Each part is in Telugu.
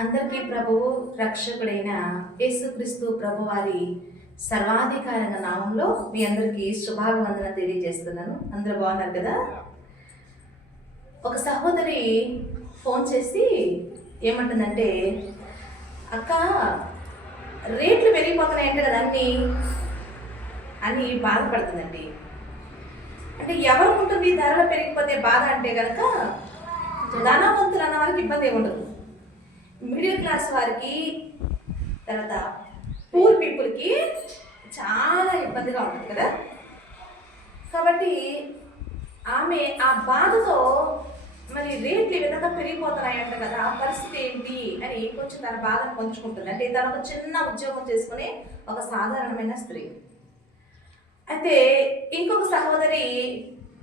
అందరికీ ప్రభువు రక్షకుడైన యేసుక్రీస్తు ప్రభువారి సర్వాధికారంగా నామంలో మీ అందరికీ శుభాభివందన తెలియజేస్తున్నాను. అందరూ బాగున్నారు కదా? ఒక సహోదరి ఫోన్ చేసి ఏమంటుందంటే, అక్క రేట్లు పెరిగిపోతున్నాయంటే కదా అని బాధపడుతుందండి. అంటే ఎవరికి ఉంటుంది ధరలు పెరిగిపోతే బాధ అంటే కనుక ధనవంతులు అన్న వారికి ఇబ్బంది ఉండదు, మిడిల్ క్లాస్ వారికి, తర్వాత పూర్ పీపుల్కి చాలా ఇబ్బందిగా ఉంటుంది కదా. కాబట్టి ఆమె ఆ బాధతో మరి రేట్లు ఈ విధంగా పెరిగిపోతున్నాయంట కదా, ఆ పరిస్థితి ఏంటి అని కొంచెం తన బాధను పంచుకుంటుంది. అంటే తను ఒక చిన్న ఉద్యోగం చేసుకునే ఒక సాధారణమైన స్త్రీ. అయితే ఇంకొక సహోదరి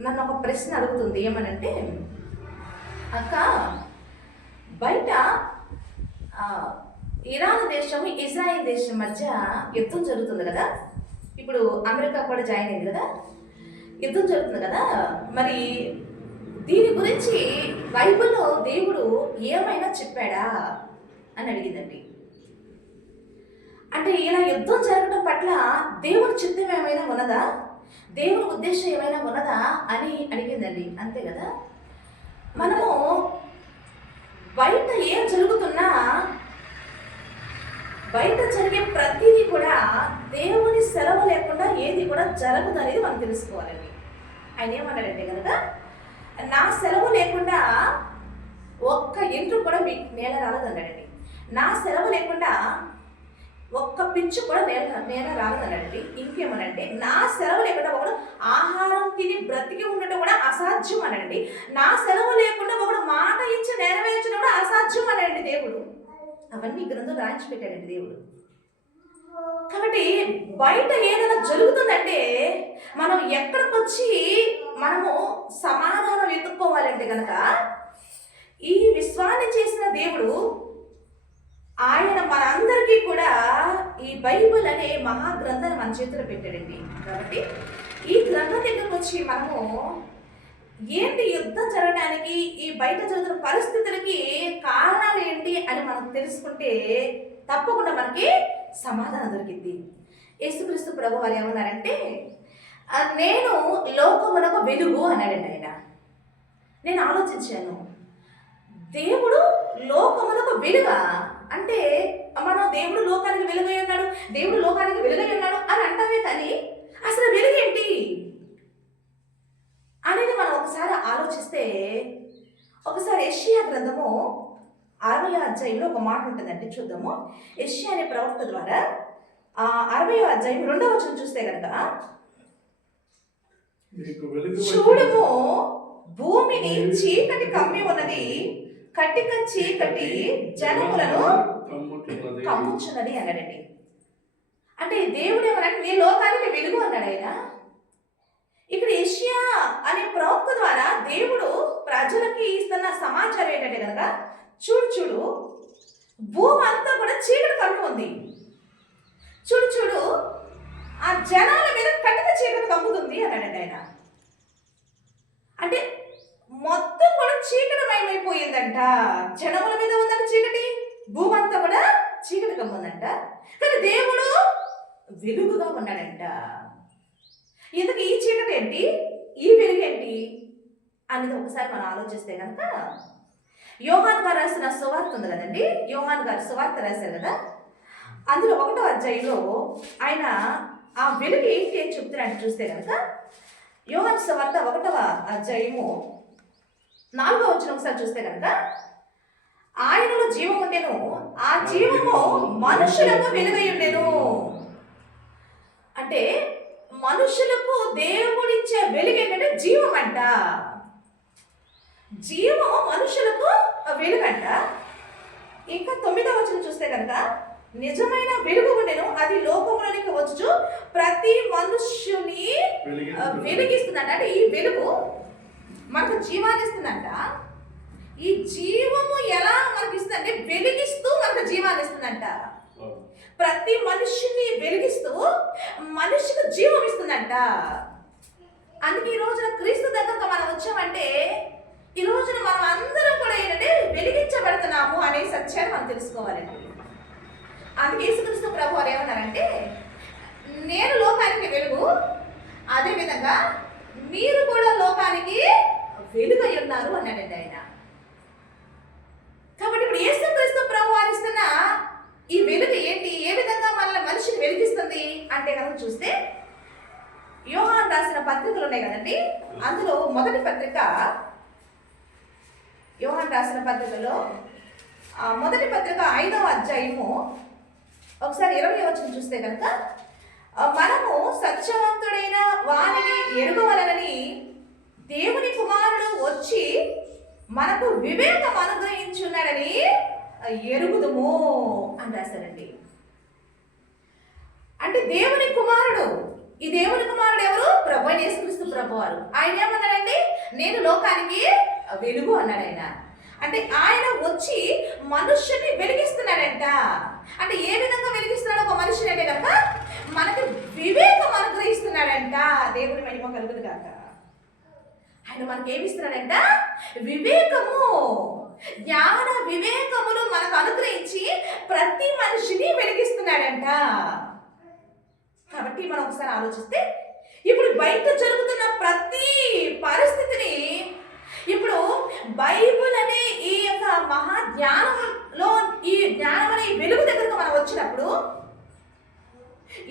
నన్ను ఒక ప్రశ్న అడుగుతుంది. ఏమనంటే, అక్క బయట ఇరాన్ దేశం ఇజ్రాయెల్ దేశం మధ్య యుద్ధం జరుగుతుంది కదా, ఇప్పుడు అమెరికా కూడా జాయిన్ అయింది కదా, యుద్ధం జరుగుతుంది కదా, మరి దీని గురించి బైబిల్లో దేవుడు ఏమైనా చెప్పాడా అని అడిగిందండి. అంటే ఇలా యుద్ధం జరగడం పట్ల దేవుడి చిత్తం ఏమైనా ఉన్నదా, దేవుడి ఉద్దేశం ఏమైనా ఉన్నదా అని అడిగిందండి. అంతే కదా, మనము బయట ఏం జరుగుతున్నా బయట జరిగే ప్రతిదీ కూడా దేవుని సెలవు లేకుండా ఏది కూడా జరగదు అనేది మనం తెలుసుకోవాలండి. ఆయన ఏమన్నాడంటే కనుక, నా సెలవు లేకుండా ఒక్క ఇంట్లో కూడా మీకు నేల రాలేదన్నాడండి. నా సెలవు లేకుండా ఒక్క పిచ్చు కూడా నేల రాలేదన్నాడండి. ఇంకేమనంటే, నా సెలవు లేకుండా ఒకడు ఆహారం తిని బ్రతికి ఉండటం కూడా అసాధ్యం అనండి. నా సెలవు లేకుండా ఒకడు మాట ఇచ్చి నెరవేర్చడం కూడా అసాధ్యం అనండి దేవుడు. అవన్నీ గ్రంథం రాయించి పెట్టాడండి దేవుడు. కాబట్టి బయట ఏదైనా జరుగుతుందంటే మనం ఎక్కడికొచ్చి మనము సమాధానం వెతుక్కోవాలంటే కనుక, ఈ విశ్వాన్ని చేసిన దేవుడు ఆయన మనందరికీ కూడా ఈ బైబిల్ అనే మహాగ్రంథాన్ని మన చేతిలో పెట్టాడండి. కాబట్టి ఈ గ్రంథం దగ్గరకు వచ్చి మనము ఏంటి యుద్ధం జరగడానికి, ఈ బయట జరుగుతున్న పరిస్థితులకి కారణాలు ఏంటి అని మనం తెలుసుకుంటే తప్పకుండా మనకి సమాధానం దొరికింది. యేసుక్రీస్తు ప్రభు వారు ఏమన్నారంటే, నేను లోకమునకు వెలుగు అన్నాడండి ఆయన. నేను ఆలోచించాను, దేవుడు లోకమునకు వెలుగా అంటే మనం దేవుడు లోకానికి వెలుగై ఉన్నాడు, దేవుడు లోకానికి వెలుగై ఉన్నాడు అని అంటామే, కానీ అసలు వెలుగేంటి అనేది మనం ఒకసారి ఆలోచిస్తే, ఒకసారి యెషయా గ్రంథము 60వ అధ్యాయంలో ఒక మాట ఉంటుందండి, చూద్దాము. యెషయా అనే ప్రవక్త ద్వారా 60వ అధ్యాయం 2వ వచనం చూస్తే కనుక, చూడము భూమిని చీకటి కమ్మి ఉన్నది, కటిక చీకటి జనములను కమ్ముచున్నది అన్నాడండి. అంటే దేవుడు ఏమన్నాడు, నీ లోకానికి వెలుగు అన్నాడు ఆయన. ఇక్కడ యెషయా అనే ప్రవక్త ద్వారా దేవుడు ప్రజలకి ఇస్తున్న సమాచారం ఏంటంటే కనుక, చూడు భూమి అంతా కూడా చీకటి కమ్మి ఉంది, చూడు ఆ జనాల మీద కటిక చీకటి కమ్ముతుంది అన్నాడండి ఆయన. అంటే మొత్తం కూడా చీకటిమయమైపోయిందంట, జనముల మీద ఉందంట చీకటి, భూమి అంతా కూడా చీకటి కమ్ముందంట. కానీ దేవుడు వెలుగుగా ఉన్నాడంట. ఎందుకు ఈ చీకటి ఏంటి, ఈ వెలుగేంటి అనేది ఒకసారి మనం ఆలోచిస్తే కనుక, యోహాను గారు రాసిన సువార్త ఉంది కదండి, యోహాను గారు సువార్త రాశారు కదా, అందులో 1వ అధ్యాయంలో ఆయన ఆ వెలుగు ఏంటి అని చెప్తున్నాడు. చూస్తే కనుక యోహాను సువార్త 1వ అధ్యాయము 4వ వచనం ఒకసారి చూస్తే కనుక, ఆయనలో జీవం ఉండెను, ఆ జీవము మనుషులకు వెలుగై ఉండెను. అంటే మనుషులకు దేవుడిచ్చే వెలుగు ఏంటంటే జీవం అంట. జీవము మనుషులకు వెలుగంట. ఇంకా 9వ వచనం చూస్తే కనుక, నిజమైన వెలుగు ఉండెను, అది లోకములోనికి వచ్చు ప్రతి మనుష్యుని వెలిగిస్తుందంట. అంటే ఈ వెలుగు మనకు జీవాన్ని ఇస్తుందంట. ఈ జీవము ఎలా మనకి ఇస్తుందంటే వెలిగిస్తూ మనకు జీవాన్ని ఇస్తుందంట. ప్రతి మనుషుని వెలిగిస్తూ మనిషికి జీవం ఇస్తుందంట. అందుకే ఈ రోజున క్రీస్తు దగ్గరకు మనం వచ్చామంటే, ఈ రోజున మనం అందరం కూడా ఏంటంటే వెలిగించబడుతున్నాము అనే సత్యం వచ్చారో మనం తెలుసుకోవాలండి. అందుకే యేసుక్రీస్తు ప్రభు వారు ఏమన్నారంటే, నేను లోకానికి వెలుగు, అదేవిధంగా మీరు కూడా లోకానికి వెలుగై ఉన్నారు అన్నాడండి ఆయన. కాబట్టి ఇప్పుడు యేసుక్రీస్తు ప్రభు వారు ఇస్తున్న ఈ వెలుగు ఏంటి, ఏ విధంగా మన మనిషిని వెలిగిస్తుంది అంటే కనుక చూస్తే, యోహాను రాసిన పత్రికలు ఉన్నాయి కదండి, అందులో మొదటి పత్రిక, యోహాను రాసిన పత్రికలో మొదటి పత్రిక 5వ అధ్యాయము ఒకసారి 20వ వచనం చూస్తే కనుక, మనము సత్యవంతుడైన వానిని ఎరుగవలనని దేవుని కుమారుడు వచ్చి మనకు వివేకం అనుగ్రహించున్నాడని ఎరుగుదుము అని రాశారండి. అంటే దేవుని కుమారుడు, ఈ దేవుని కుమారుడు ఎవరు? ప్రభు అయిన యేసుక్రీస్తు ప్రభు వారు. ఆయన ఏమన్నాడండి, నేను లోకానికి వెలుగు అన్నాడు ఆయన. అంటే ఆయన వచ్చి మనుష్యుని వెలిగిస్తున్నాడంట. అంటే ఏ విధంగా వెలిగిస్తున్నాడు ఒక మనిషిని అంటే కనుక, మనకి వివేకం అనుగ్రహిస్తున్నాడంట. దేవుని మహిమ కలుగును గాక. ఆయన మనకి ఏమిస్తున్నాడంట? వివేకము, జ్ఞాన వివేకములు మనకు అనుగ్రహించి ప్రతి మనిషిని వెలిగిస్తున్నాడంట. కాబట్టి మనం ఒకసారి ఆలోచిస్తే, ఇప్పుడు బయట జరుగుతున్న ప్రతి పరిస్థితిని, ఇప్పుడు బైబుల్ అనే ఈ యొక్క మహా జ్ఞానంలో, ఈ జ్ఞానం అనే వెలుగు దగ్గరకు మనం వచ్చినప్పుడు,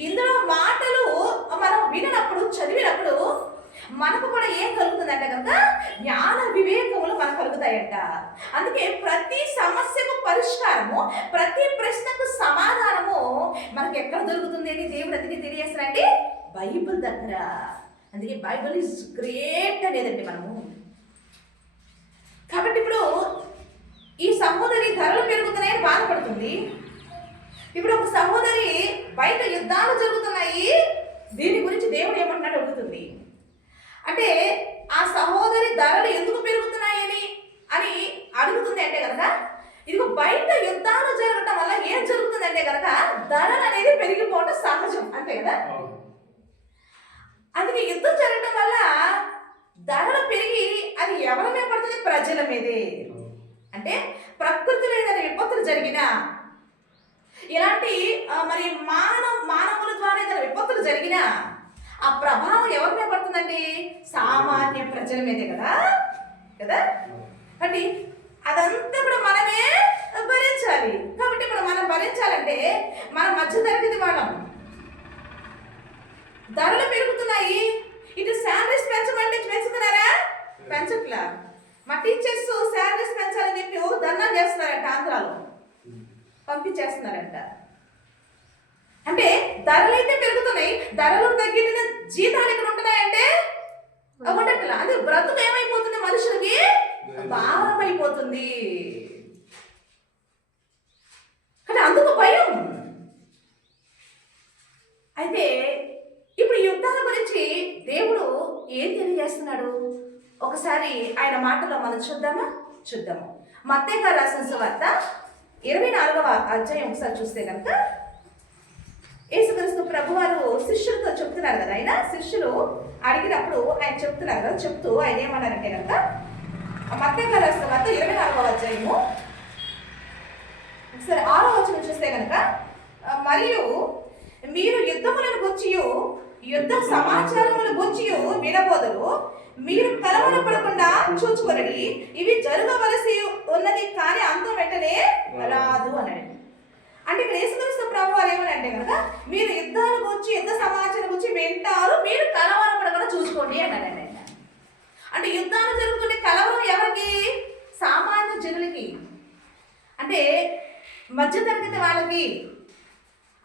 ఇందులో మాటలు మనం వినప్పుడు, చదివినప్పుడు మనకు కూడా ఏం కలుగుతుందంటే కనుక జ్ఞాన వివేకములు మనకు కలుగుతాయంట. అందుకే ప్రతి సమస్యకు పరిష్కారము, ప్రతి ప్రశ్నకు సమాధానము మనకు ఎక్కడ దొరుకుతుంది అని దేవుడు అందుకే తెలియజేస్తారండి, బైబిల్ దగ్గర. అందుకే బైబిల్ ఈజ్ గ్రేట్ అనేదండి మనము. కాబట్టి ఇప్పుడు ఈ సహోదరి ధరలు పెరుగుతున్నాయని బాధపడుతుంది. ఇప్పుడు ఒక సహోదరి బయట యుద్ధాలు జరుగుతున్నాయి, దీని గురించి దేవుడు ఏమంటున్నాడు అడుగుతుంది. అంటే ఆ సహోదరి ధరలు ఎందుకు పెరుగుతున్నాయని అని అడుగుతుంది అంటే కనుక, ఇదిగో బయట యుద్ధాలు జరగటం వల్ల ఏం జరుగుతుంది అంటే కనుక ధరలు అనేది పెరిగిపోవడం సహజం, అంతే కదా. అందుకే యుద్ధం జరగటం వల్ల ధరలు పెరిగి అది ఎవరి మీద పడుతుంది? ప్రజల మీదే. అంటే ప్రకృతిలో ఏదైనా విపత్తులు జరిగినా, ఇలాంటి మరి మానవుల ద్వారా ఏదైనా విపత్తులు జరిగినా ఆ ప్రభావం ఎవరి మీద పడుతుందండి? సామాన్య ప్రజల మీదే కదా కదా. అంటే అదంతా కూడా మనమే భరించాలి. కాబట్టి ఇప్పుడు మనం భరించాలంటే మన మధ్య తరగతి వాళ్ళం. ధరలు పెరుగుతున్నాయి, ఇటు శాలరీస్ పెంచమంటే పెంచుతున్నారా? పెంచట్లా. మా టీచర్స్ శాలరీస్ పెంచాలని చెప్పి ధర్నాలు చేస్తున్నారంట, ఆంధ్రాలో పంపించేస్తున్నారంట. అంటే ధరలు అయితే పెరుగుతున్నాయి, ధరలు తగ్గిన జీతాలు ఇక్కడ ఉంటున్నాయంటే ఉండట్లా. అది బ్రతుకు ఏమైపోతుంది? మనుషులకి భారం అయిపోతుంది. కానీ అందుకు భయం. అయితే ఇప్పుడు యుద్ధాల గురించి దేవుడు ఏం తెలియజేస్తున్నాడు ఒకసారి ఆయన మాటలో మనం చూద్దాము. మత్తయి గారు రాసిన సువార్త 24వ అధ్యాయం ఒకసారి చూస్తే కనుక, యేసుక్రీస్తు ప్రభువారు శిష్యులతో చెప్తున్నారు కదా. ఆయన శిష్యులు అడిగినప్పుడు ఆయన చెప్తున్నారు కదా, చెప్తూ ఆయన ఏమన్నారంటే కనుక, మత్తయి గారు రాసిన సువార్త 24వ అధ్యాయము ఒకసారి 6వ వచనం చూస్తే కనుక, మరియు మీరు యుద్ధములను గుర్చియు యుద్ధ సమాచారముల గుర్చియు వినబోదురు, మీరు కలవరపడకుండా చూచుకొనండి, ఇవి జరగవలసి ఉన్నది కానీ అంతం వెంటనే రాదు అన్నాడు. అంటే ఇక్కడ యేసుక్రీస్తు ప్రభు వారు ఏమనంటే కనుక, మీరు యుద్ధాల గురించి, యుద్ధ సమాచారం గురించి వింటారు, మీరు కలవరపడకుండా చూసుకోండి అన్నాడు. అంటే యుద్ధాలు జరుగుతుంటే కలవరం ఎవరికి? సామాన్య జనులకి, అంటే మధ్యతరగతి వాళ్ళకి,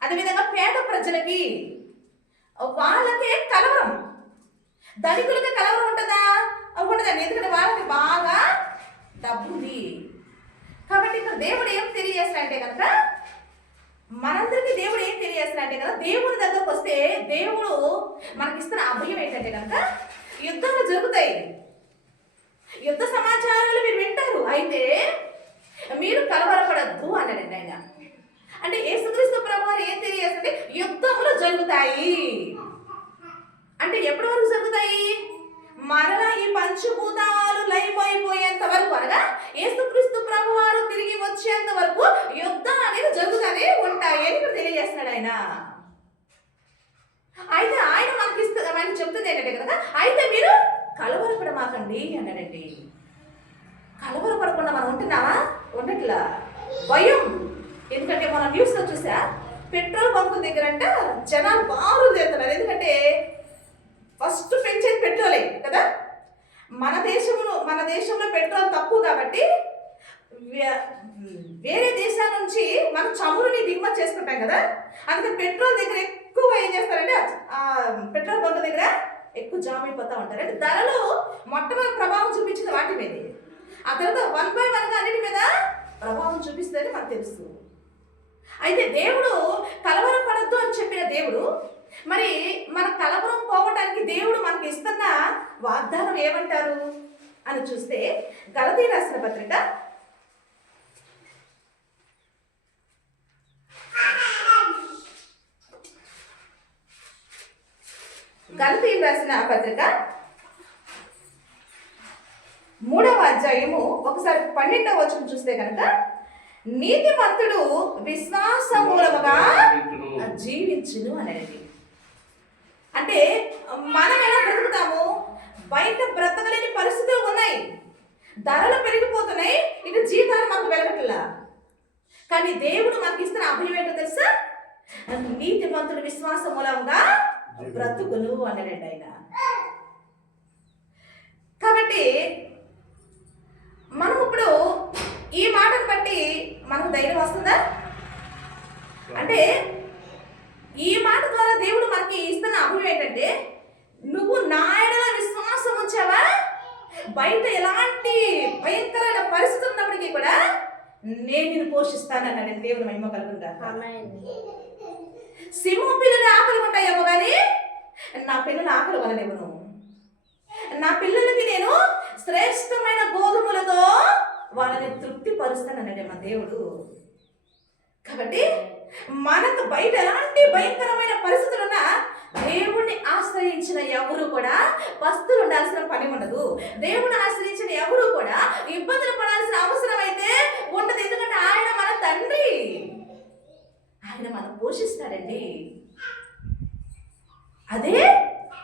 అదేవిధంగా పేద ప్రజలకి, వాళ్ళకే కలవరం. ధనికులకి కలవరం ఉంటుందా? ఉండదండి. ఎందుకంటే వాళ్ళకి బాగా డబ్బు ఉంది. కాబట్టి ఇక్కడ దేవుడు ఏం తెలియజేస్తాడంటే కనుక, మనందరికీ దేవుడు ఏం తెలియజేస్తాడంటే కనుక, దేవుని దగ్గరకు వస్తే దేవుడు మనకిస్తున్న అభయం ఏంటంటే కనుక, యుద్ధాలు జరుగుతాయి, యుద్ధ సమాచారాలు మీరు వింటారు, అయితే మీరు కలవరపడద్దు అన్నాడండి ఆయన. అంటే యేసుక్రీస్తు ప్రభువారు ఏం తెలియజేస్తే యుద్ధములు జరుగుతాయి. అంటే ఎప్పటి వరకు జరుగుతాయి? మరలా ఈ పంచభూతాలు లైవ్ అయిపోయేంత వరకు, అనగా యేసుక్రీస్తు ప్రభువారు తిరిగి వచ్చేంత వరకు అయితే ఆయన మనకి చెప్తుంది ఏంటంటే కనుక అయితే మీరు కలవరపడమాకండి అన్నాడండి. కలవరపడకుండా మనం ఉంటున్నావా? ఉండట్లా. భయం. ఎందుకంటే మనం న్యూస్లో చూసా, పెట్రోల్ బంకు దగ్గర అంట జనాలు బారులు తీరుతున్నారు. ఎందుకంటే ఫస్ట్ పెంచేది పెట్రోలే కదా. మన దేశంలో పెట్రోల్ తక్కువ కాబట్టి వేరే దేశాల నుంచి మనం చమురుని దిగుమతి చేసుకుంటాం కదా. అందుకని పెట్రోల్ దగ్గర ఎక్కువ ఏం చేస్తారంటే పెట్రోల్ బంక్ దగ్గర ఎక్కువ జామ్ అయిపోతూ ఉంటారు. అంటే ధరలు మొట్టమొదటి ప్రభావం చూపించింది వాటి మీదే. ఆ తర్వాత 1 by 1 అన్నిటి మీద ప్రభావం చూపిస్తుందని మనకు తెలుసు. అయితే దేవుడు కలవరం పడద్దు అని చెప్పిన దేవుడు, మరి మన కలవరం పోవటానికి దేవుడు మనకి ఇస్తున్న వాగ్దానం ఏమంటారు అని చూస్తే, గలతీయులకు రాసిన పత్రిక 3వ అధ్యాయము ఒకసారి 12వ వచనం చూస్తే కనుక, నీతిమంతుడు విశ్వాస మూలముగా జీవించును అనేది. అంటే మనం ఎలా బ్రతుకుతాము? బయట బ్రతకలేని పరిస్థితులు ఉన్నాయి, ధరలు పెరిగిపోతున్నాయి, ఇటు జీతాలు మనకు వెలగట్లా. కానీ దేవుడు మనకి ఇస్తున్న అభయం ఏంటో తెలుసా? నీతిమంతుడు విశ్వాస మూలంగా బ్రతుకును అన్నాడండి ఆయన. కాబట్టి మనం ఇప్పుడు ఈ మాటను బట్టి మనకు ధైర్యం వస్తుందా? అంటే ఈ మాట ద్వారా దేవుడు మనకి ఇస్తున్న అభయం ఏంటంటే, నువ్వు నా యెడల విశ్వాసం ఉంచావా, బయట ఎలాంటి భయంకరమైన పరిస్థితులు ఉన్నప్పటికీ కూడా నేను నిన్ను పోషిస్తానన్నాడు. దేవుడు మహిమ కలుగుగా. సింహం పిల్లలు ఆకలి ఉంటాయేమో కానీ నా పిల్లలు ఆకలి వలనివ్వను. నా పిల్లలకి నేను శ్రేష్టమైన గోధుమలతో వాళ్ళని తృప్తి పరుస్తానన్నాడే మా దేవుడు. కాబట్టి మనకు బయట ఎలాంటి భయంకరమైన పరిస్థితులున్నా దేవుణ్ణి ఆశ్రయించిన ఎవరు కూడా పస్తులు ఉండాల్సిన పని ఉండదు. దేవుణ్ణి ఆశ్రయించిన ఎవరు కూడా ఇబ్బందులు పడాల్సిన అవసరం అయితే ఉండదు. ఎందుకంటే ఆయన మన తండ్రి, ఆయన మనం పోషిస్తాడండి. అదే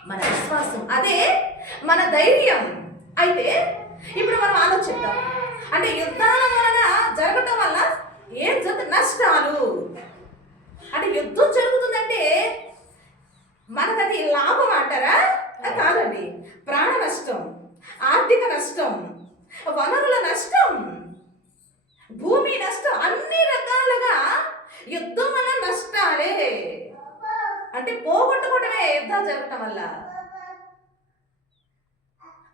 మన విశ్వాసం, అదే మన ధైర్యం. అయితే ఇప్పుడు మనం ఆలోచిద్దాం. అంటే యుద్ధాల వలన జరగటం వల్ల ఏం జరుగుతుంది? నష్టాలు. అంటే యుద్ధం జరుగుతుందంటే మనకది లాభం అంటారా? కాదండి. ప్రాణ నష్టం, ఆర్థిక నష్టం, వనరుల నష్టం, భూమి నష్టం, అన్ని రకాలుగా యుద్ధం వల్ల నష్టాలే. అంటే పోగొట్టుకోవడమే యుద్ధాలు జరగటం వల్ల.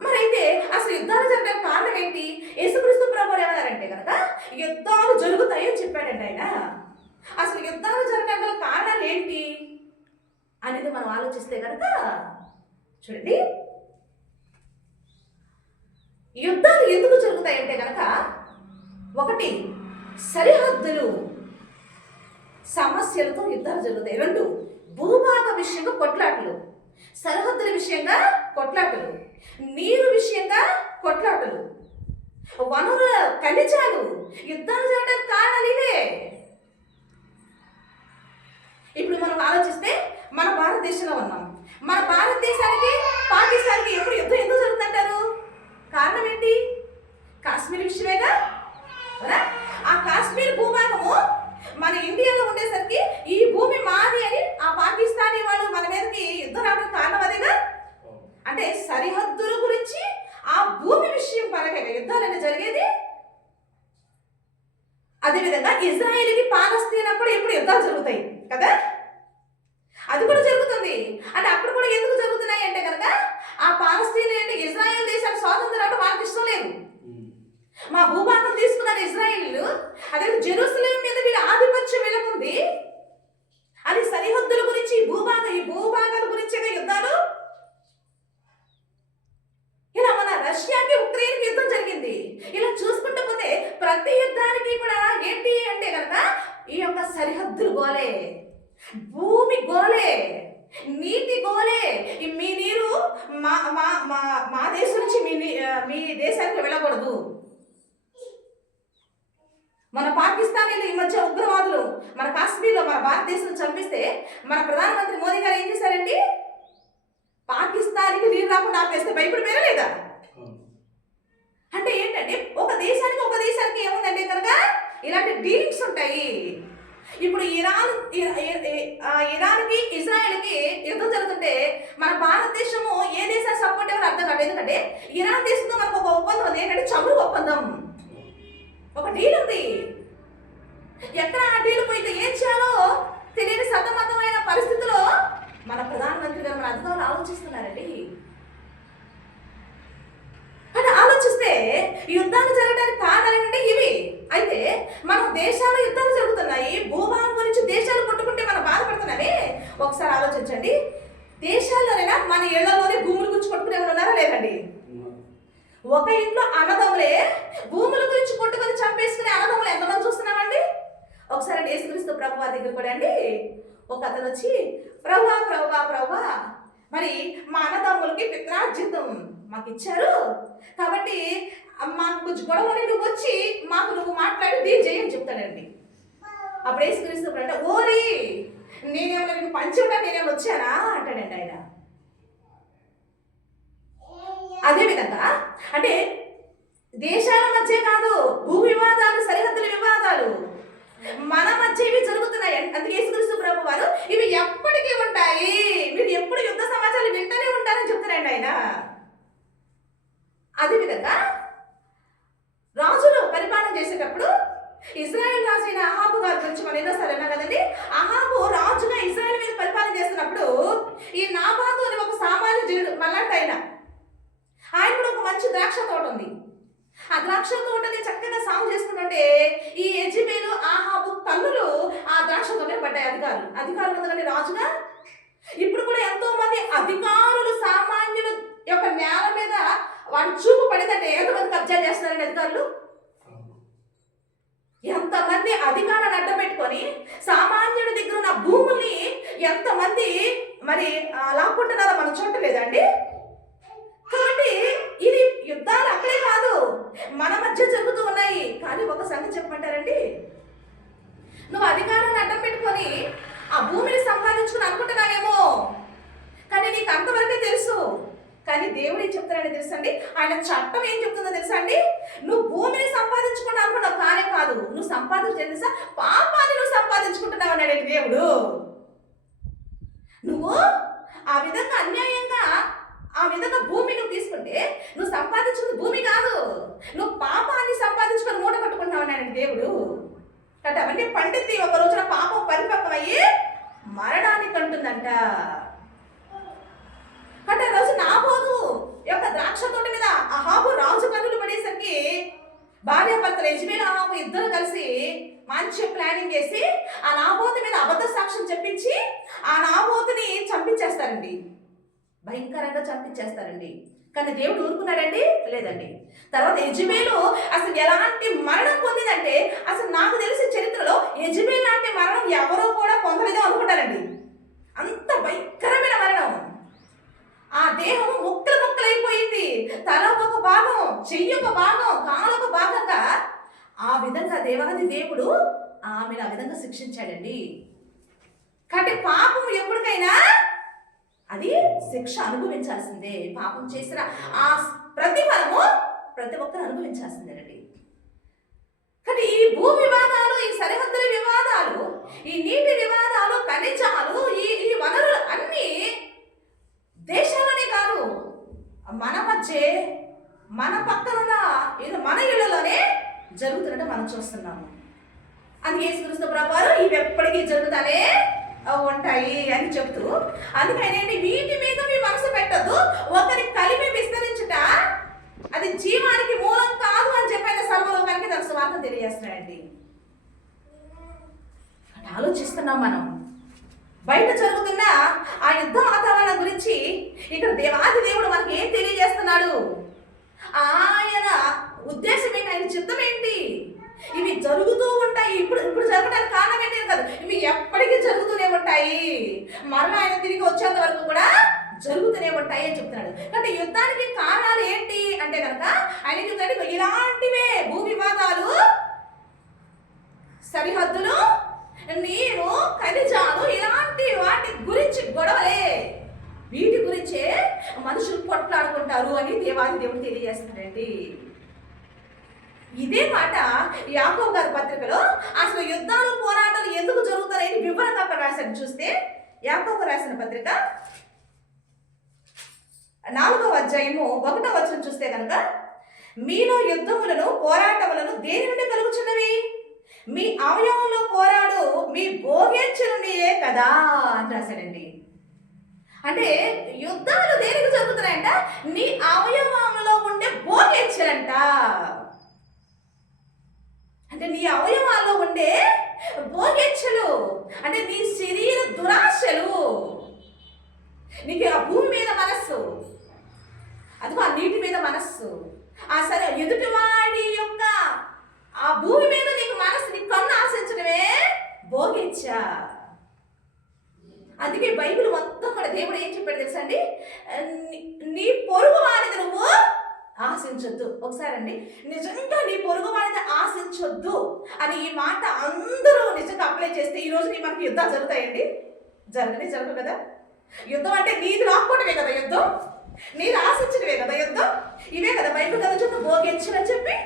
మరైతే అసలు యుద్ధాలు జరగడానికి కారణం ఏంటి? యేసుక్రీస్తు ప్రభువు ఏమన్నారంటే కనుక యుద్ధాలు జరుగుతాయని చెప్పాడండి ఆయన. అసలు యుద్ధాలు జరగడానికి గల కారణాలు ఏంటి అనేది మనం ఆలోచిస్తే కనుక చూడండి, యుద్ధాలు ఎందుకు జరుగుతాయంటే కనుక, ఒకటి సరిహద్దులు సమస్యలతో యుద్ధాలు జరుగుతాయి. 2 భూభాగ విషయంగా కొట్లాటలు, సరిహద్దుల విషయంగా కొట్లాటలు, నీరు విషయంగా కొట్లాటలు, వనరుల ఖనిజాలు. యుద్ధాలు జరగడానికి కారణాలు ఇవే. ఇప్పుడు మనం ఆలోచిస్తే మన భారతదేశంలో ఉన్నాం. మన భారతదేశానికి పాకిస్తాన్కి ఎప్పుడు యుద్ధం ఎందుకు జరుగుతుంటారు? కారణం ఏంటి? కాశ్మీర్ విషయమేగా. ఆ కాశ్మీర్ భూభాగము మన ఇండియాలో ఉండేసరికి ఈ భూమి మాది అని ఆ పాకిస్తానీ వాళ్ళు మన మీదకి యుద్ధం రావడానికి కారణం అదేగా. అంటే సరిహద్దుల గురించి ఆ భూమి విషయం పరంగా యుద్ధాలు అనేది జరిగేది. అదేవిధంగా ఇజ్రాయేల్కి పాలస్తీనా కూడా ఎప్పుడు యుద్ధాలు జరుగుతాయి కదా, అది కూడా జరుగుతుంది. అంటే అక్కడ కూడా ఎందుకు జరుగుతున్నాయి అంటే కనుక, ఆ పాలస్తీనా అంటే ఇజ్రాయెల్ దేశానికి స్వాతంత్రం అంటే వాళ్ళకి ఇష్టం లేదు. మా భూభాగం తీసుకున్నారు ఇజ్రాయేలీలు, అదే జెరూసలేం మీద వీళ్ళ ఆధిపత్యం వెలుగుంది. అది సరిహద్దుల గురించి, ఈ భూభాగాల గురించి యుద్ధాలు. ఇలా మన రష్యాకి ఉక్రెయిన్కి యుద్ధం జరిగింది. ఇలా చూసుకుంటూ పోతే ప్రతి యుద్ధానికి కూడా ఏంటి అంటే కనుక ఈ యొక్క సరిహద్దులు గోలే, భూమి గోలే, నీటి గోలే. మీ నీరు మా దేశం నుంచి మీ దేశానికి వెళ్ళకూడదు. మన పాకిస్తానీలు ఈ మధ్య ఉగ్రవాదులు మన కాశ్మీర్లో మన భారతదేశం చంపిస్తే మన ప్రధానమంత్రి మోదీ గారు ఏం చేశారండి? పాకిస్తాన్కి నీరు రాకుండా ఆపేస్తే భయపడిపోయారా లేదా? అంటే ఏంటంటే ఒక దేశానికి ఏముందంటే కనుక ఇలాంటి డీలింగ్స్ ఉంటాయి. ఇప్పుడు ఇరాన్కి ఇజ్రాయెల్కి యుద్ధం జరుగుతుంటే మన భారతదేశము ఏ దేశాన్ని సపోర్ట్ ఎవరు అర్థం కాదు. ఎందుకంటే ఇరాన్ దేశంతో మనకు ఒక ఒప్పందం ఉంది, ఏంటంటే చమురు ఒప్పందం. ఒక డీల్ ఉంది. ఎక్కడ ఆ డీల్ పోయితే ఏం చేయాలో తెలియని సతమతమైన పరిస్థితిలో మన ప్రధానమంత్రి గారు మన అధికారులు ఆలోచిస్తున్నారండి. అని ఆలోచిస్తే యుద్ధాలు జరగడానికి కారణాలు ఏంటంటే ఇవి. అయితే మన దేశాల్లో యుద్ధాలు జరుగుతున్నాయి, భూభాగం గురించి దేశాలు కొట్టుకుంటే మనం బాధపడుతున్నామే. ఒకసారి ఆలోచించండి, దేశాల్లోనైనా మన ఇళ్లలోనే భూముల గురించి కొట్టుకునే వాళ్ళు ఉన్నారా లేదండి? ఒక ఇంట్లో అన్నదమ్ములే భూముల గురించి కొట్టుకొని చంపేసుకునే అన్నదమ్ములు ఎంతమంది చూస్తున్నామండి? ఒకసారి యేసుక్రీస్తు ప్రభువా దగ్గర కూడా అండి ఒక అతను వచ్చి, ప్రభువా మరి మా అన్నదమ్ములకి పిత్రార్జితం మాకు ఇచ్చారు కాబట్టి మాకు కొంచెం గొడవని నువ్వు వచ్చి నువ్వు మాట్లాడి డీల్ చేయని చెప్తాడండి. అప్పుడు యేసుక్రీస్తు అంటే ఓరి నేనేమన్నా నీకు పంచివ్వడా నేనేమన్నా వచ్చానా అంటాడండి ఆయన. అదేవిధంగా అంటే దేశాల మధ్య కాదు, భూ వివాదాలు, సరిహద్దుల వివాదాలు మన మధ్య ఇవి జరుగుతున్నాయి. అందుకే యేసుక్రీస్తు ప్రభు వారు ఇవి ఎప్పటికీ ఉంటాయి, మీరు ఎప్పుడు యుద్ధ సమాచారాలు వింటూనే ఉంటారని చెప్తారండి ఆయన. అదేవిధంగా రాజులు పరిపాలన చేసేటప్పుడు ఇజ్రాయెల్ రాజు అయిన అహాబు గారి గురించి మనం ఎన్నోసారి అన్నా కదండి. అహాబు రాజుగా ఇజ్రాయెల్ మీద పరిపాలన చేస్తున్నప్పుడు ఈ నాబాతు అని ఒక సామాన్య జనుడు మళ్ళంట ఆయన కూడా ఒక మంచి ద్రాక్ష తోట ఉంది. ఆ ద్రాక్ష తోటని చక్కగా సాగు చేసుకుంటుంటే ఈ యెజెబెలు అహాబు కన్నులు ఆ ద్రాక్ష తోటనే పడ్డాయి. అధికారులు ఉందని రాజుగా. ఇప్పుడు కూడా ఎంతో మంది అధికారులు సామాన్యులు యొక్క నేల మీద వాడి చూపు పడిందంటే ఎంతమంది కబ్జా చేస్తున్నారండి అధికారులు? ఎంతమంది అధికారాన్ని అడ్డం పెట్టుకొని సామాన్యుడి దగ్గర ఉన్న భూముల్ని ఎంతమంది మరి లాక్కుంటున్నారో మనం చూడలేదండి. కాబట్టి ఇది యుద్ధాలు అక్కడే కాదు, మన మధ్య జరుగుతూ ఉన్నాయి. కానీ ఒక సంగతి చెప్పమంటారండి, నువ్వు అధికారాన్ని అడ్డం పెట్టుకొని ఆ భూమిని సంపాదించుకుని అనుకుంటున్నావేమో, కానీ నీకు అంతవరకే తెలుసు. కానీ దేవుడు ఏం చెప్తారని తెలుసా అండి? ఆయన చట్టం ఏం చెప్తుందో తెలుసా అండి? నువ్వు భూమిని సంపాదించుకుంటా అనుకున్నావు, కానే కాదు, నువ్వు తెలుసా పాపాన్ని నువ్వు సంపాదించుకుంటున్నావు అన్నాడు దేవుడు. నువ్వు ఆ విధంగా అన్యాయంగా ఆ విధంగా భూమి నువ్వు తీసుకుంటే నువ్వు సంపాదించుకున్న భూమి కాదు, నువ్వు పాపాన్ని సంపాదించుకొని మూట కట్టుకుంటున్నావు అన్నాడు దేవుడు. కాబట్టి అవన్నీ పండితే ఒక రోజున పాపం పరిపక్వమయ్యి మరణానికి అంటుందంట. అంటే ఆ రోజు నాబోతు యొక్క ద్రాక్ష తోట మీద అహాబు రాజు కన్నులు పడేసరికి భార్యాభర్తలు యెజెబెలు అహాబు ఇద్దరు కలిసి మంచి ప్లానింగ్ చేసి ఆ నాబోతు మీద అబద్ధ సాక్ష్యం చెప్పించి ఆ నాబోతుని చంపించేస్తారండి, భయంకరంగా చంపించేస్తారండి. కానీ దేవుడు ఊరుకున్నాడండి? లేదండి. తర్వాత యెజెబెలు అసలు ఎలాంటి మరణం పొందిందంటే అసలు నాకు తెలిసిన చరిత్రలో యెజెబెలు లాంటి మరణం ఎవరో కూడా పొందలేదో అనుకుంటారండి. అంత భయంకరమైన మరణం. ఆ దేహం ముక్కలైపోయింది, తల ఒక భాగం, చెయ్యి ఒక భాగం, కాలు ఒక భాగంగా ఆ విధంగా దేవాది దేవుడు ఆమెను ఆ విధంగా శిక్షించాడండి. కాబట్టి పాపం ఎప్పటికైనా అది శిక్ష అనుభవించాల్సిందే. పాపం చేసిన ఆ ప్రతిఫలము ప్రతి ఒక్కరు అనుభవించాల్సిందేనండి. కానీ ఈ భూ వివాదాలు, ఈ సరిహద్దుల వివాదాలు, ఈ నీటి వివాదాలు, ఖనిజాలు, ఈ వనరులు అన్నీ దేశాలనే కాదు, మన మధ్య, మన పక్కనున్న మన ఇళ్లలోనే జరుగుతున్నట్టు మనం చూస్తున్నాము. అందుకే యేసుక్రీస్తు ప్రభువారు ఇవి ఎప్పటికీ జరుగుతానే ఉంటాయి అని చెప్తూ, అందుకనేంటి వీటి మీద మీ మనసు పెట్టద్దు, ఒకరి కలిమి విస్తరించుట అది జీవానికి మూలం కాదు అని చెప్పిన సర్వలోకానికి తన స్వార్థ తెలియజేస్తున్నాడండి. ఆలోచిస్తున్నాం మనం బయట జరుగుతున్న ఆ యుద్ధ వాతావరణం గురించి. ఇక్కడ దేవాది దేవుడు మనకి ఏం తెలియజేస్తున్నాడు? ఆయన ఉద్దేశం ఏంటి, ఆయన చిత్తం ఏంటి? ఇవి జరుగుతూ ఉంటాయి. ఇప్పుడు జరగడానికి కారణం ఏంటి కాదు, ఇవి ఎప్పటికీ జరుగుతూనే ఉంటాయి, మరలా ఆయన తిరిగి వచ్చేంత వరకు కూడా జరుగుతూనే ఉంటాయి అని చెప్తున్నాడు. కాబట్టి యుద్ధానికి కారణాలు ఏంటి అంటే కనుక ఆయన చెప్తాడు, ఇలాంటివే భూ వివాదాలు, సరిహద్దులు, నీరు, ఖనిజాలు, ఇలాంటి వాటి గురించి గొడవలే. వీటి గురించే మనుషులు కొట్లాడుకుంటారు అని దేవాది దేవుడు తెలియజేస్తున్నాడండి. ఇదే మాట యాకోబు గారి పత్రికలో అసలు యుద్ధాలు పోరాటాలు ఎందుకు జరుగుతాయని వివరంగా అక్కడ రాశాడు. చూస్తే యాకోబు రాసిన పత్రిక 4వ అధ్యాయము 1వ వచనం చూస్తే కనుక, మీలో యుద్ధములను పోరాటములను దేని నుండి కలుగుచున్నవి? మీ అవయవంలో పోరాడు మీ భోగేచ్ఛ నుండియే కదా అని రాశాడండి. అంటే యుద్ధాలు దేనికి జరుగుతున్నాయంట? నీ అవయవంలో ఉండే భోగేచ్ఛలంట. అంటే నీ అవయవాల్లో ఉండే భోగేచ్ఛలు, అంటే నీ శరీర దురాశలు, నీకు ఆ భూమి మీద మనస్సు, అదిగో ఆ నీటి మీద మనస్సు, ఆ సరే ఎదుటివాడి యొక్క ఆ భూమి మీద నీకు మనస్సు, నీ కన్ను ఆశించడమే భోగేచ్ఛ. అందుకే బైబిల్ మొత్తం కూడా దేవుడు ఏం చెప్పాడు తెలుసా అండి? నీ పొరుగు వాడిని నువ్వు ఆశించొద్దు. ఒకసారి అండి, నిజంగా నీ పొరుగు వాడిని ఆశించొద్దు అని ఈ మాట అందరూ నిజంగా అప్లై చేస్తే ఈ రోజు మనకి యుద్ధాలు జరుగుతాయండి? జరగవు కదా. యుద్ధం అంటే నీది రాకపోవడమే కదా యుద్ధం, నీది ఆశించడమే కదా యుద్ధం. ఇవే కదా బైబిల్ కదా చుట్టూ భోగేచ్ఛని చెప్పి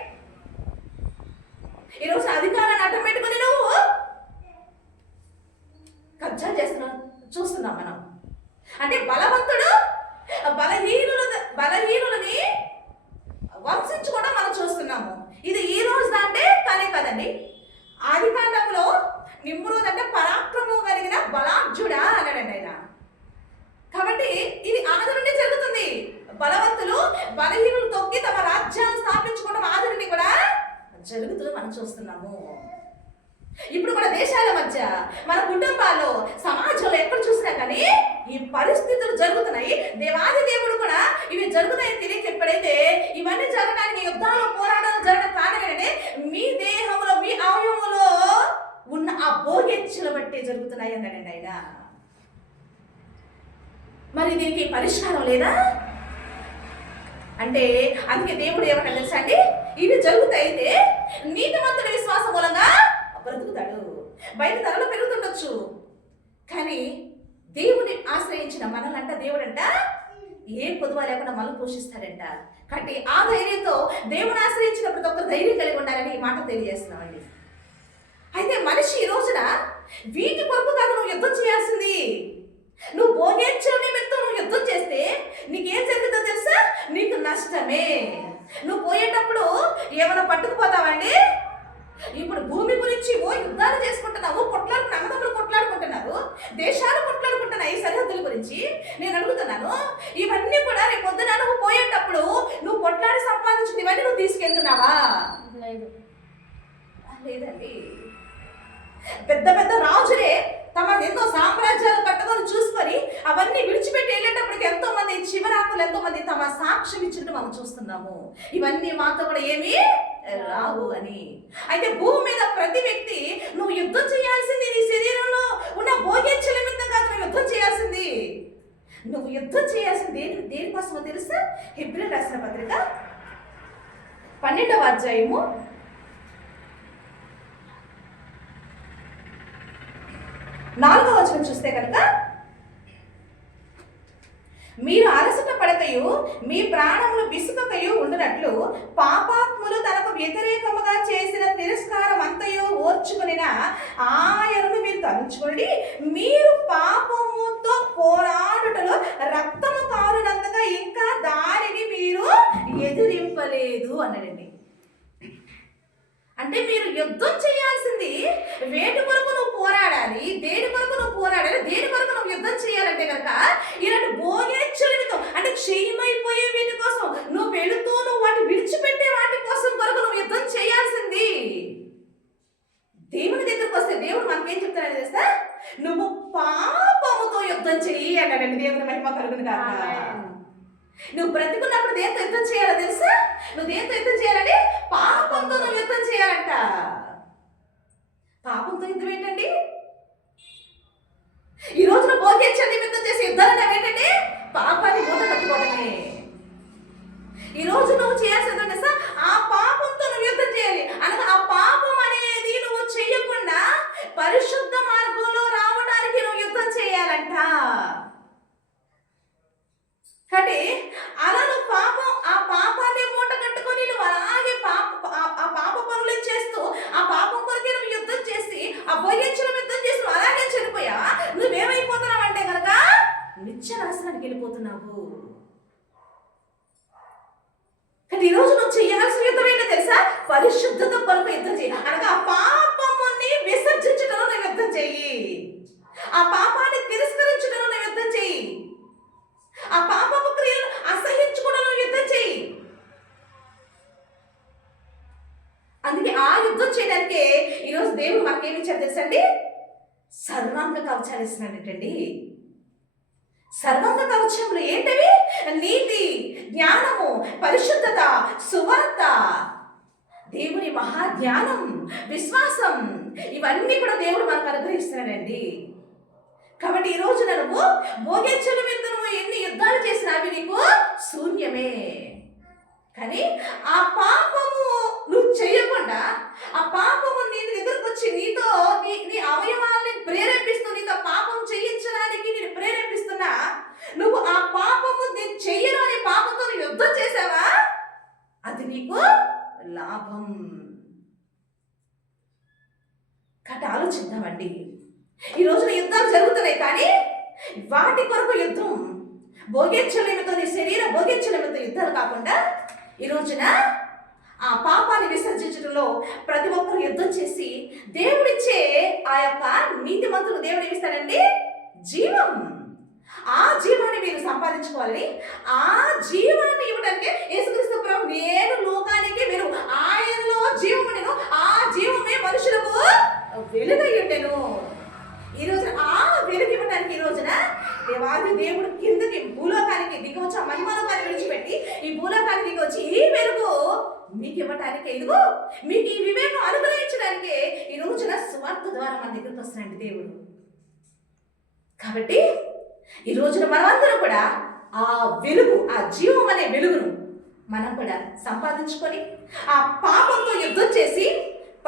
ఈరోజు అధికారాన్ని అడ్డం పెట్టుకుని నువ్వు కబ్జా చేస్తున్నావు చూస్తున్నాం మనం. అంటే బలవంతుడు బలహీనులని వంశించుకోవడం మనం చూస్తున్నాము. ఇది ఈ రోజు అంటే కానే కదండి. ఆదికాండంలో నిమ్రోద్ అంటే పరాక్రమం కలిగిన బలాఢ్యుడా అన్నాడండి ఆయన. కాబట్టి ఇది ఆది నుండి జరుగుతుంది. బలవంతులు బలహీనులు తొక్కి తమ రాజ్యాన్ని స్థాపించుకోవడం ఆది నుండి కూడా జరుగుతూ మనం చూస్తున్నాము. ఇప్పుడు కూడా దేశాల మధ్య, మన కుటుంబాల్లో, సమాజంలో ఎక్కడ చూసినా కానీ ఈ పరిస్థితులు జరుగుతున్నాయి. దేవాది దేవుడు కూడా ఇవి జరుగుతాయని తెలియక ఎప్పుడైతే ఇవన్నీ జరగడానికి, యుద్ధాలు పోరాటాలు జరగడం కారణం ఏంటంటే మీ దేహంలో, మీ అవయవంలో ఉన్న ఆ భోగేచ్ఛలు బట్టి జరుగుతున్నాయి అన్నాడండి ఆయన. మరి దీనికి పరిష్కారం లేదా అంటే? అందుకే దేవుడు ఏమన్నా తెలుసా అండి? ఇవి జరుగుతాయితే నీతిమంతుడి విశ్వాసం మూలంగా బ్రతుకుతాడు. బయట ధరలు పెరుగుతుండొచ్చు, కానీ దేవుని ఆశ్రయించిన మనల్నంట దేవుడంట ఏ పొదువ లేకుండా మనల్ని పోషిస్తాడంట. కాబట్టి ఆ ధైర్యంతో దేవుని ఆశ్రయించిన ప్రతి ఒక్కరు ధైర్యం కలిగి ఉండాలని ఈ మాట తెలియజేస్తున్నామండి. అయితే మనిషి ఈ రోజున వీటి కొరకు కాదు నువ్వు యుద్ధం చేయాల్సింది. నువ్వు భోగేచ్ఛల నిమిత్తం నువ్వు యుద్ధం చేస్తే నీకేం జరుగుతుందో తెలుసా? నీకు నష్టమే. నువ్వు పోయేటప్పుడు ఏమైనా పట్టుకుపోతావండి? ఇప్పుడు భూమి గురించి యుద్ధాలు చేసుకుంటున్నావు, అన్నదమ్ములు కొట్లాడుకుంటున్నారు, దేశాలు కొట్లాడుకుంటున్నాయి సరిహద్దుల గురించి. నేను అడుగుతున్నాను, ఇవన్నీ కూడా రేపు పొద్దున నువ్వు పోయేటప్పుడు నువ్వు కొట్లాడి సంపాదించింది ఇవన్నీ నువ్వు తీసుకెళ్తున్నావా? లేదండి. పెద్ద పెద్ద రాజులే తమ ఎన్నో సామ్రాజ్యాలు కట్టుకొని చూసుకొని అవన్నీ విడిచిపెట్టి వెళ్ళేటప్పటికి ఎంతో మంది చివరాకులు, ఎంతో మంది తమ సాక్ష్యం ఇచ్చినట్టు మనం చూస్తున్నాము. ఇవన్నీ మాతో కూడా ఏమీ రావు అని. అయితే భూమి మీద ప్రతి వ్యక్తి నువ్వు యుద్ధం చేయాల్సింది నీ శరీరంలో ఉన్న భోగేచ్ఛల నిమిత్తం కాదు. నువ్వు యుద్ధం చేయాల్సింది, నువ్వు యుద్ధం చేయాల్సింది దేనికోసమో తెలుసా? హెబ్రీ రాసిన పత్రిక 12వ అధ్యాయము 4వ వచనం చూస్తే కనుక, మీరు అలసట పడకయు మీ ప్రాణములు విసుకకయు ఉండునట్లు పాపాత్ములు తనకు వ్యతిరేకముగా చేసిన తిరస్కారం అంతయు ఓర్చుకునిన ఆయనను మీరు తలుచుకోండి. మీరు పాపముతో పోరాడుటలో రక్తము కారునంతగా ఇంకా దానిని మీరు ఎదిరింపలేదు అన్నాడండి. అంటే మీరు యుద్ధం చేయాల్సింది వేటి కొరకు నువ్వు పోరాడాలి, దేని కొరకు నువ్వు పోరాడాలి, దేని కొరకు నువ్వు యుద్ధం చేయాలంటే కనుక ఇలాంటి భోగేచ్ఛలతో, అంటే క్షయమైపోయే వీటి కోసం నువ్వు వెళుతూ నువ్వు వాటి విడిచిపెట్టే వాటి కోసం కొరకు నువ్వు యుద్ధం చేయాల్సింది. దేవుని దగ్గరకు వస్తే దేవుడు మనకేం చెప్తాడని తెలుసా? నువ్వు పాపముతో యుద్ధం చెయ్యి అన్నాడండి. దేవుని మహిమ కలుగును గాక. నువ్వు బ్రతికున్నప్పుడు దేంతో యుద్ధం చేయాలో తెలుసా? నువ్వు దేంతో యుద్ధం చేయాలంటే పాపంతో నువ్వు యుద్ధం చేయాలంట. పాపంతో యుద్ధం ఏంటండి? ఈ రోజున భోగేచ్ఛ నిమిత్తం చేసే యుద్ధాలు ఏంటంటే పాపాన్ని మూట కట్టుకోవడమే. ఈ రోజు నువ్వు చేయాల్సింది తెలుసా? ఆ పాపంతో నువ్వు యుద్ధం చేయాలి అనగా ఆ పాపం అనేది నువ్వు చెయ్యకుండా మనకి ఏమి ఇచ్చారు తెలుసండి? సర్వాంగ కవచాలు ఇస్తున్నాడంటండి. సర్వాంగ కవచములు ఏంటవి? నీతి, జ్ఞానము, పరిశుద్ధత, సువార్త, దేవుని మహాజ్ఞానం, విశ్వాసం, ఇవన్నీ కూడా దేవుడు మనకు అనుగ్రహిస్తున్నాడండి. కాబట్టి ఈ రోజున నువ్వు భోగించల మీద నువ్వు ఎన్ని యుద్ధాలు చేసినా అవి నీకు శూన్యమే. కానీ ఆ పాపము నువ్వు చేయకుండా, ఆ పాపము నీ దగ్గరకు వచ్చి నీతో నీ అవయవాల్ని ప్రేరేపిస్తూ నీతో పాపం చేయించడానికి నేను ప్రేరేపిస్తున్నా, నువ్వు ఆ పాపము నేను చెయ్యను అనే పాపంతో నువ్వు యుద్ధం చేసావా, అది నీకు లాభం. కాబట్టి ఆలోచిద్దామండి. ఈ రోజున యుద్ధాలు జరుగుతున్నాయి, కానీ వాటి కొరకు యుద్ధం, భోగించలేమితో నీ శరీర భోగించలేమితో యుద్ధాలు కాకుండా ఈ రోజున ఆ పాపాన్ని విసర్జించడంలో ప్రతి ఒక్కరు యుద్ధం చేసి దేవుడిచ్చే ఆ యొక్క నీతిమంతులు దేవుడు ఏమిస్తాడండి? జీవం. ఆ జీవాన్ని మీరు సంపాదించుకోవాలని, ఆ జీవాన్ని ఇవ్వడానికి యేసుక్రీస్తు ప్రభు నేను లోకానికి మీరు ఆయనలో జీవము, నేను ఆ జీవమే మనుషులకు వెలుగై ఉండెను. ఈ రోజున ఆ వెలుగు ఇవ్వడానికి ఈ రోజున దేవాది దేవుడు కిందకి భూలోకానికి దిగవచ్చు, ఆ మహిమలోకాన్ని విడిచిపెట్టి ఈ భూలోకానికి దిగొచ్చి ఈ వెలుగు మీకు ఇవ్వటానికి, ఇదిగో మీకు ఈ వివేకం అనుగ్రహించడానికి ఈ రోజున సువార్త ద్వారా మన దగ్గరికి వస్తున్నాడు దేవుడు. కాబట్టి ఈ రోజున మనమందరం కూడా ఆ వెలుగు, ఆ జీవం అనే వెలుగును మనం కూడా సంపాదించుకొని, ఆ పాపంతో యుద్ధం చేసి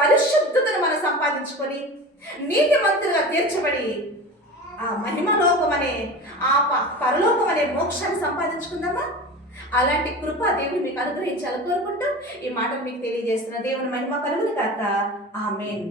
పరిశుద్ధతను మనం సంపాదించుకొని నీతిమంతులుగా తీర్చబడి ఆ మహిమలోకం అనే ఆ పరలోకం అనే మోక్షాన్ని సంపాదించుకుందామా? అలాంటి కృప దేవుడు మీకు అనుగ్రహించాలని కోరుకుంటూ ఈ మాటలు మీకు తెలియజేస్తున్న దేవుని మహిమ కలుగును గాక. ఆమేన్.